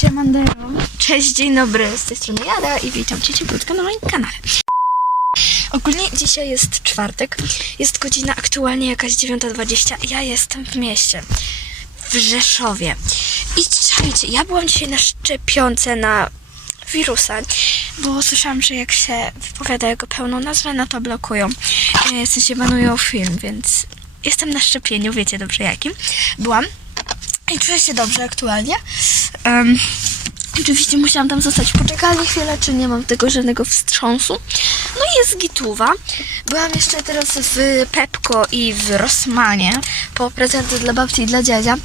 Siemandero. Cześć, dzień dobry, z tej strony Jada i witam Cię cieplutko na moim kanale. Ogólnie dzisiaj jest czwartek, jest godzina aktualnie jakaś 9.20, ja jestem w mieście, w Rzeszowie. I słuchajcie, ja byłam dzisiaj na szczepionce na wirusa, bo słyszałam, że jak się wypowiada jego pełną nazwę, no to blokują, e, w sensie banują film, więc jestem na szczepieniu, wiecie dobrze jakim. Byłam i czuję się dobrze aktualnie. Em, oczywiście musiałam tam zostać. Poczekali chwilę, czy nie mam tego żadnego wstrząsu. No i jest gituwa. Byłam jeszcze teraz w Pepko i w Rossmanie po prezenty dla babci i dla dziadzia.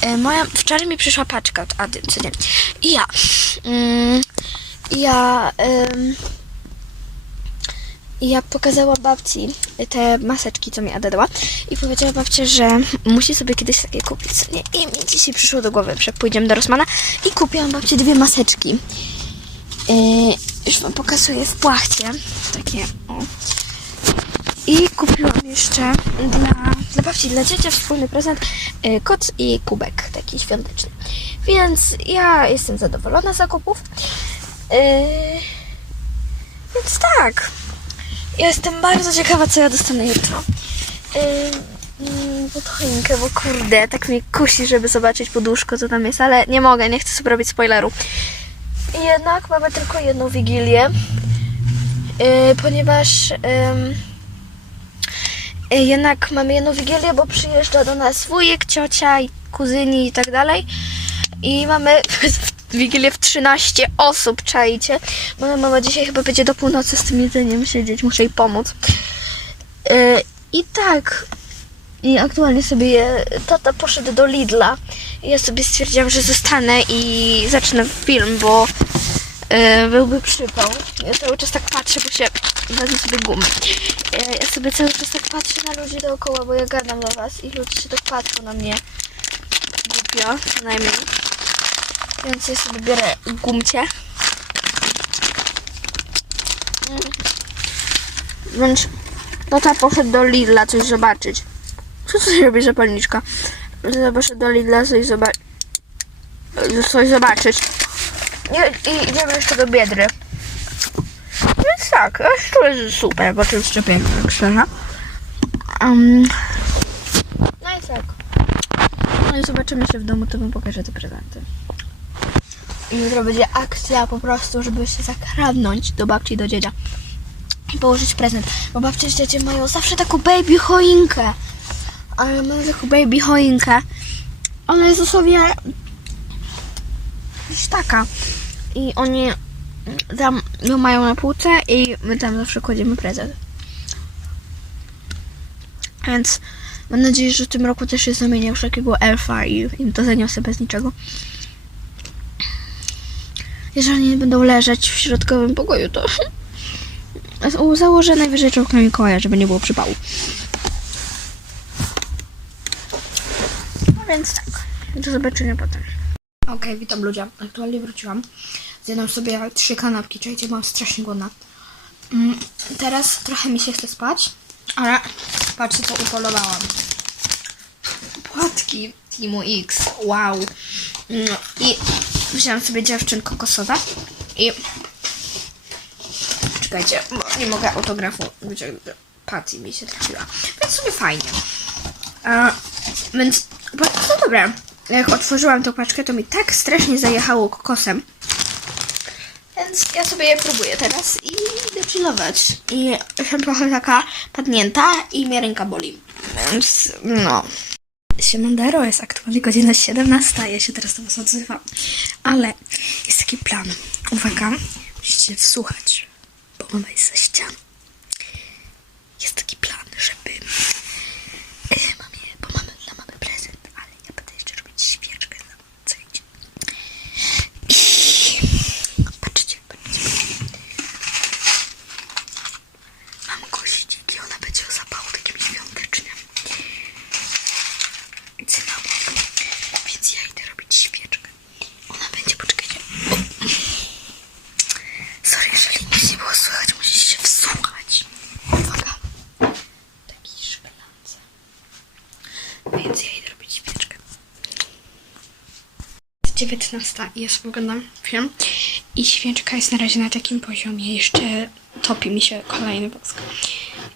E, moja, wczoraj mi przyszła paczka od Ady, co nie? I ja. Mm, ja... i ja pokazała babci te maseczki, co mi Ada dała i powiedziała babcia, że musi sobie kiedyś takie kupić. Nie? I mi dzisiaj przyszło do głowy, że pójdziemy do Rosmana i kupiłam babci dwie maseczki. Yy, już wam pokazuję w płachcie. Takie, o. I kupiłam jeszcze dla, dla babci, dla dziecię wspólny prezent yy, koc i kubek taki świąteczny. Więc ja jestem zadowolona z zakupów. Yy, więc tak. Ja jestem bardzo ciekawa, co ja dostanę jutro. Yy, yy, pod choinkę, bo kurde, tak mnie kusi, żeby zobaczyć poduszko, co tam jest, ale nie mogę, nie chcę sobie robić spoileru. I jednak mamy tylko jedną wigilię, yy, ponieważ yy, jednak mamy jedną wigilię, bo przyjeżdża do nas wujek, ciocia, kuzyni i tak dalej. I mamy wigilię w 13 osób, czajcie. Moja mama dzisiaj chyba będzie do północy z tym jedzeniem siedzieć, muszę jej pomóc. Yy, I tak. I aktualnie sobie tata poszedł do Lidla. Ja sobie stwierdziłam, że zostanę i zacznę film, bo yy, byłby przypał. Ja cały czas tak patrzę, bo się wezmę sobie gumy. Yy, ja sobie cały czas tak patrzę na ludzi dookoła, bo ja gadam do was i ludzie się tak patrzą na mnie. Głupio, przynajmniej. Więc ja sobie biorę gumcie. Więc tata poszedł do Lidla coś zobaczyć. Co tu robi zapalniczka? Tata poszedł do Lidla coś zobaczyć. Coś zobaczyć. I, I idziemy jeszcze do Biedry. Więc tak, to jest super, bo to jest szczepionka, tak szczerze. Um, no i tak. No i zobaczymy się w domu, to wam pokażę te prezenty. I jutro będzie akcja po prostu, żeby się zakradnąć do babci i do dziedzia. I położyć prezent. Bo babcia z dziedziem mają zawsze taką baby choinkę. Ale mamy taką baby choinkę. Ona jest dosłownie już taka. I oni tam ją mają na półce i my tam zawsze kładziemy prezent. Więc mam nadzieję, że w tym roku też się zamienię już takiego elfa i im to zaniosę bez niczego. Jeżeli nie będą leżeć w środkowym pokoju, to założę najwyżej na Mikołaja, żeby nie było przypału. No więc tak, do zobaczenia potem. Okej, witam ludzie. Aktualnie wróciłam. Zjadłam sobie trzy kanapki, czekajcie, mam strasznie głodna. Mm, teraz trochę mi się chce spać, ale patrzcie co upolowałam. Płatki Timu X, wow. No i wziąłam sobie dziewczyn kokosowe i czekajcie, bo nie mogę autografu wyciągnąć. Patty mi się trafiła. Więc sobie fajnie. A, więc bardzo dobre. Jak otworzyłam tą paczkę, to mi tak strasznie zajechało kokosem. Więc ja sobie je próbuję teraz i idę chillować. I jestem trochę taka padnięta i mnie ręka boli. Więc no. Siemandero, jest aktualnie godzina 17, ja się teraz do was odzywam. Ale jest taki plan. Uwaga, musicie wsłuchać, bo mama jest za ścianą. Jest taki plan, żeby e, mamie, bo mamy dla mamy prezent, ale ja będę jeszcze robić świeczkę dla mamy, co wiecie. I patrzcie, patrzcie. Mam gościk i ona będzie o zapału takim świątecznym cynamon. Więc ja idę robić świeczkę. Ona będzie, poczekajcie. O. Sorry, jeżeli nic nie było słychać, musicie się wsłuchać. 19 i ja sobie film. I świeczka jest na razie na takim poziomie. Jeszcze topi mi się kolejny wosk.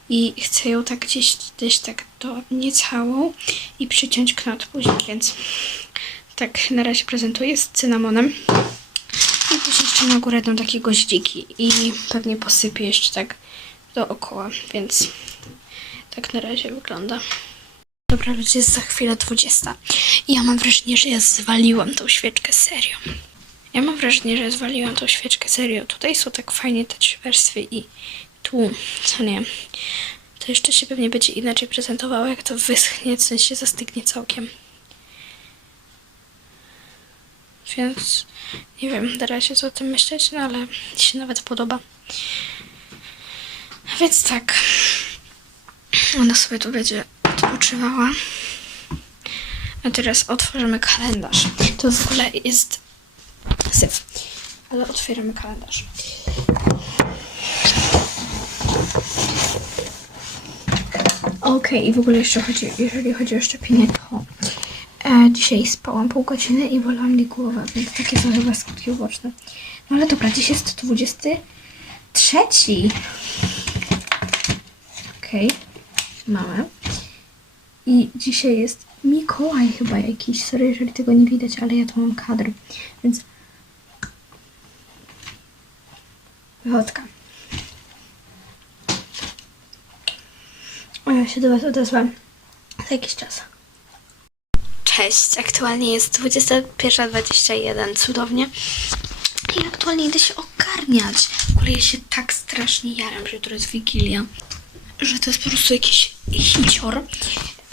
I chcę ją tak gdzieś, gdzieś tak do niecałą i przyciąć knot później, więc tak na razie prezentuję z cynamonem. I później jeszcze na górę dam takie goździki i pewnie posypię jeszcze tak dookoła, więc tak na razie wygląda. Dobra, ludzie, jest za chwilę 20. I ja mam wrażenie, że ja zwaliłam tą świeczkę serio. Ja mam wrażenie, że zwaliłam tą świeczkę serio. Tutaj są tak fajnie te warstwy i tu, co nie. To jeszcze się pewnie będzie inaczej prezentowało, jak to wyschnie, w sensie zastygnie całkiem. Więc nie wiem, da razie co o tym myśleć, no ale się nawet podoba. Więc tak. Ona sobie tu będzie odpoczywała. A teraz otworzymy kalendarz. To w ogóle jest syf. Ale otwieramy kalendarz. Okej, i w ogóle jeszcze chodzi, jeżeli chodzi o szczepienie, to e, dzisiaj spałam pół godziny i bolała mnie głowa, więc takie są chyba skutki uboczne. No ale dobra, dziś jest 23. Okej, mamy. I dzisiaj jest Mikołaj chyba jakiś. Sorry, jeżeli tego nie widać, ale ja tu mam kadr, więc wychodka. Ja się do Was odezwę za jakiś czas. Cześć, aktualnie jest 21.21, cudownie. I aktualnie idę się ogarniać. W ogóle ja się tak strasznie jaram, że to jest Wigilia, że to jest po prostu jakiś hicior.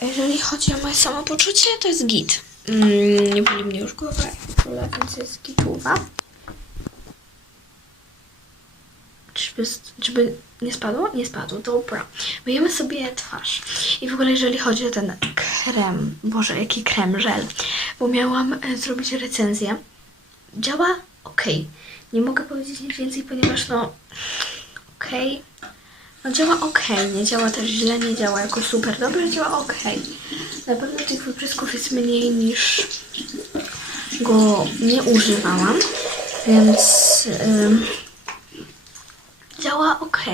Jeżeli chodzi o moje samopoczucie, to jest git. Mm, nie boli mnie już głowa, w ogóle, więc jest gituwa. Czyby, czyby nie spadło? Nie spadło, dobra. Myjemy sobie twarz. I w ogóle jeżeli chodzi o ten krem, Boże, jaki krem, żel, bo miałam e, zrobić recenzję. Działa ok. Nie mogę powiedzieć nic więcej, ponieważ no ok. No działa ok, nie działa też źle, nie działa jako super dobrze, działa ok. Na pewno tych wyprysków jest mniej niż go nie używałam, więc ym, działa ok.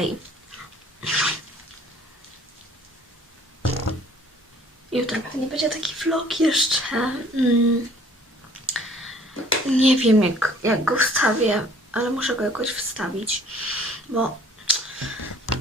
Jutro pewnie będzie taki vlog jeszcze. Mm. Nie wiem jak, jak go wstawię, ale muszę go jakoś wstawić, bo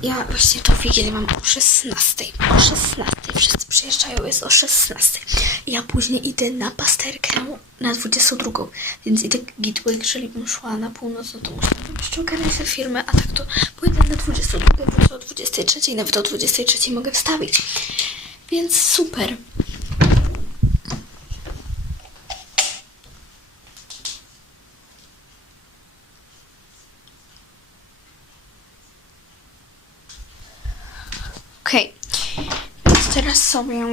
ja właśnie to Wigilię mam o 16. O 16. Wszyscy przyjeżdżają, jest o 16. I ja później idę na pasterkę na 22. Więc idę gitły, jeżeli bym szła na północ, no to musiałabym jeszcze ogarniać te firmy, a tak to pójdę na 22, bo o 23, nawet o 23 mogę wstawić. Więc super. Okej, więc teraz sobie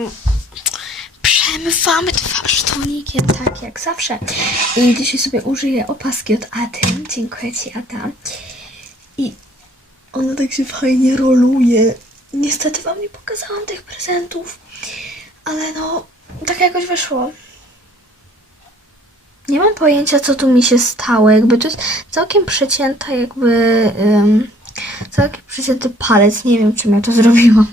przemywamy twarz tonikiem, tak jak zawsze. I dzisiaj sobie użyję opaski od Aty. Dziękuję Ci, Ata. I ona tak się fajnie roluje. Niestety Wam nie pokazałam tych prezentów, ale no, tak jakoś wyszło. Nie mam pojęcia, co tu mi się stało. Jakby to jest całkiem przecięta, jakby. Um, całkiem przecięty palec. Nie wiem, czym ja to zrobiłam.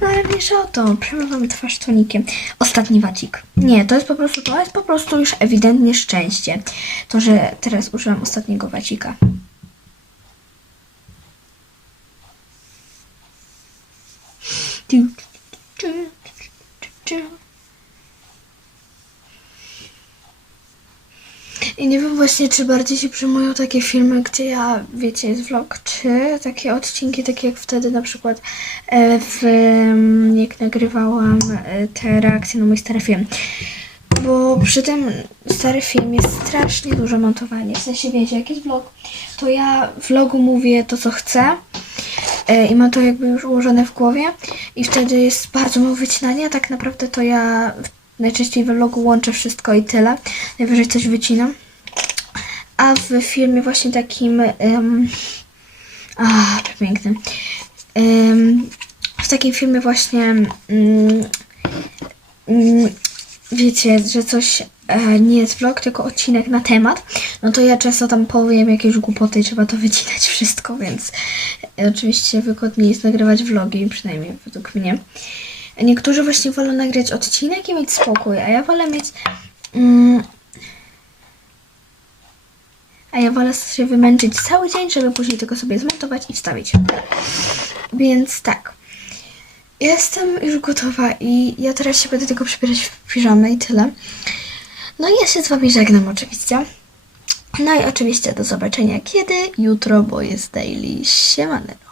No ale wiesz o to. Przemywam twarz tonikiem. Ostatni wacik. Nie, to jest po prostu. To jest po prostu już ewidentnie szczęście. To, że teraz użyłam ostatniego wacika tu, tu, tu. I nie wiem właśnie, czy bardziej się przyjmują takie filmy, gdzie ja, wiecie, jest vlog, czy takie odcinki, takie jak wtedy na przykład e, w, em, jak nagrywałam e, te reakcje na mój stary film. Bo przy tym stary film jest strasznie dużo montowania. W sensie, wiecie, jak jest vlog, to ja w vlogu mówię to, co chcę e, i mam to jakby już ułożone w głowie i wtedy jest bardzo mało wycinania. Tak naprawdę to ja najczęściej we vlogu łączę wszystko i tyle. Najwyżej coś wycinam. A w filmie właśnie takim... Um, a, przepiękny. Em, w takim filmie właśnie... mm, mm, wiecie, że coś e, nie jest vlog, tylko odcinek na temat, no to ja często tam powiem jakieś głupoty i trzeba to wycinać wszystko, więc e, oczywiście wygodniej jest nagrywać vlogi, przynajmniej według mnie. Niektórzy właśnie wolą nagrać odcinek i mieć spokój, a ja wolę mieć... Mm, a ja wolę się wymęczyć cały dzień, żeby później tylko sobie zmontować i wstawić. Więc tak. Jestem już gotowa i ja teraz się będę tylko przebierać w piżamę i tyle. No i ja się z wami żegnam oczywiście. No i oczywiście do zobaczenia kiedy? Jutro, bo jest daily. Siemanero.